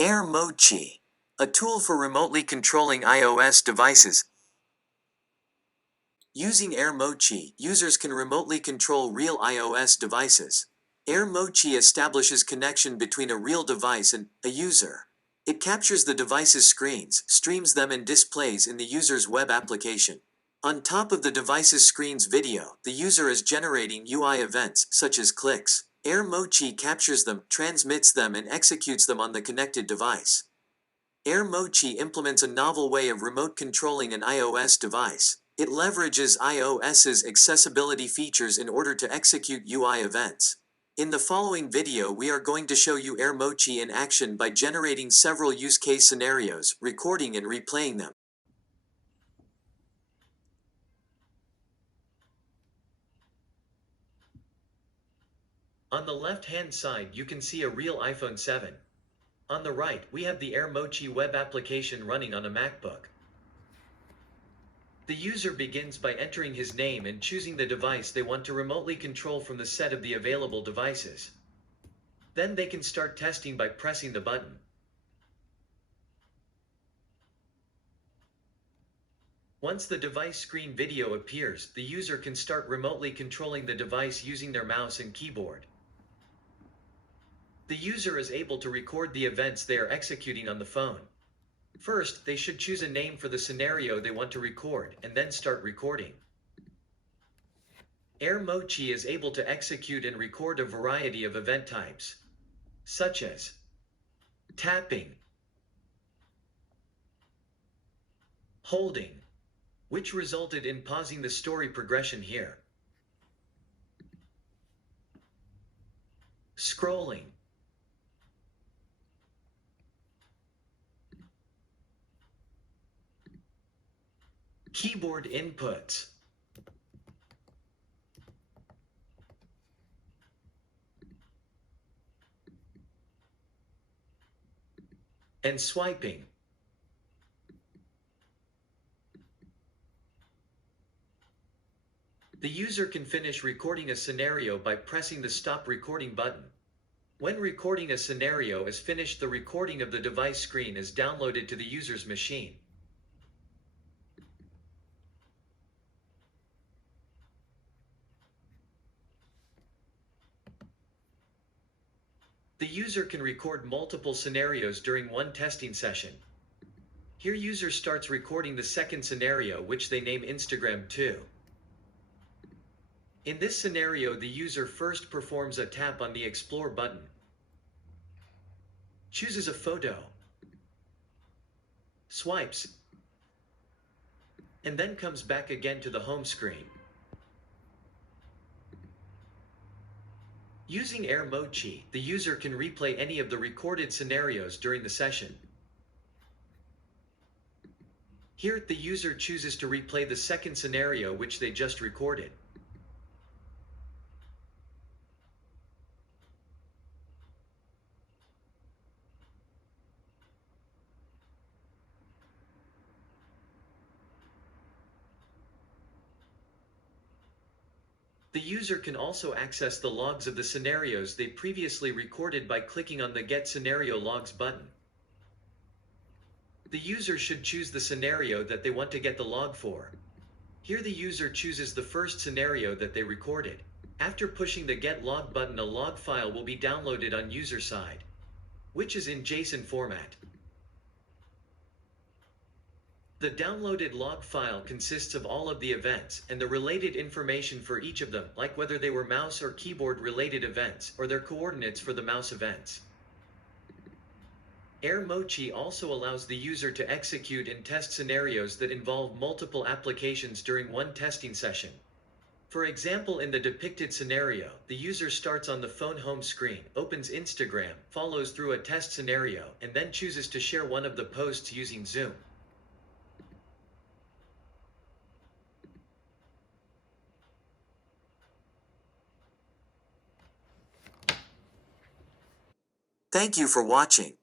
AirMochi, a tool for remotely controlling iOS devices. Using AirMochi, users can remotely control real iOS devices. AirMochi establishes connection between a real device and a user. It captures the device's screens, streams them and displays in the user's web application. On top of the device's screen's video, the user is generating UI events, such as clicks. AirMochi captures them, transmits them and executes them on the connected device. AirMochi implements a novel way of remote controlling an iOS device. It leverages iOS's accessibility features in order to execute UI events. In the following video we are going to show you AirMochi in action by generating several use case scenarios, recording and replaying them. On the left-hand side you can see a real iPhone 7. On the right, we have the AirMochi web application running on a MacBook. The user begins by entering his name and choosing the device they want to remotely control from the set of the available devices. Then they can start testing by pressing the button. Once the device screen video appears, the user can start remotely controlling the device using their mouse and keyboard. The user is able to record the events they are executing on the phone. First, they should choose a name for the scenario they want to record, and then start recording. AirMochi is able to execute and record a variety of event types, such as tapping, holding, which resulted in pausing the story progression here, scrolling, keyboard inputs, and swiping. The user can finish recording a scenario by pressing the stop recording button. When recording a scenario is finished, the recording of the device screen is downloaded to the user's machine. The user can record multiple scenarios during one testing session. Here user starts recording the second scenario, which they name Instagram 2. In this scenario, the user first performs a tap on the Explore button, chooses a photo, swipes, and then comes back again to the home screen. Using AirMochi, the user can replay any of the recorded scenarios during the session. Here, the user chooses to replay the second scenario which they just recorded. The user can also access the logs of the scenarios they previously recorded by clicking on the Get Scenario Logs button. The user should choose the scenario that they want to get the log for. Here the user chooses the first scenario that they recorded. After pushing the Get Log button, a log file will be downloaded on user side, which is in JSON format. The downloaded log file consists of all of the events and the related information for each of them, like whether they were mouse or keyboard related events or their coordinates for the mouse events. AirMochi also allows the user to execute and test scenarios that involve multiple applications during one testing session. For example, in the depicted scenario, the user starts on the phone home screen, opens Instagram, follows through a test scenario, and then chooses to share one of the posts using Zoom. Thank you for watching.